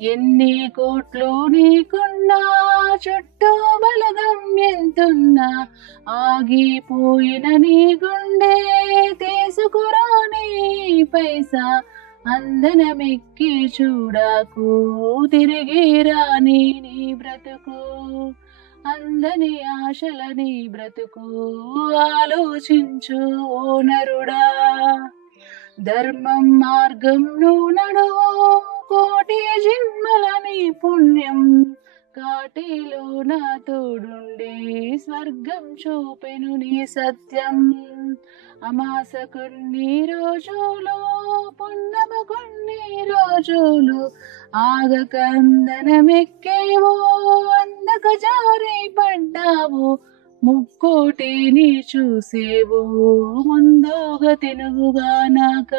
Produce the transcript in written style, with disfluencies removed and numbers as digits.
ఎన్ని కోట్లు నీకున్నా, చుట్టూ బలగం ఎంతున్నా, ఆగిపోయిన నీ గుండె తీసుకురాని పైసా. అందనమెక్కి చూడాకు, తిరిగి రాని నీ బ్రతుకు. అందని ఆశలని బ్రతుకు, ఆలోచించు ఓ నరుడా. ధర్మం మార్గంలో నడువు, కోటి జన్మలని పుణ్యం. కాటిలో నా తోడుండి స్వర్గం చూపెను నీ సత్యం. అమాస కొన్ని రోజులు, పున్నమ కొన్ని రోజులు, ఆగక అందనమెక్కేవో, అందక జారి పడ్డావు. ముక్కోటిని చూసేవో, ముందుగా తినుగానాక.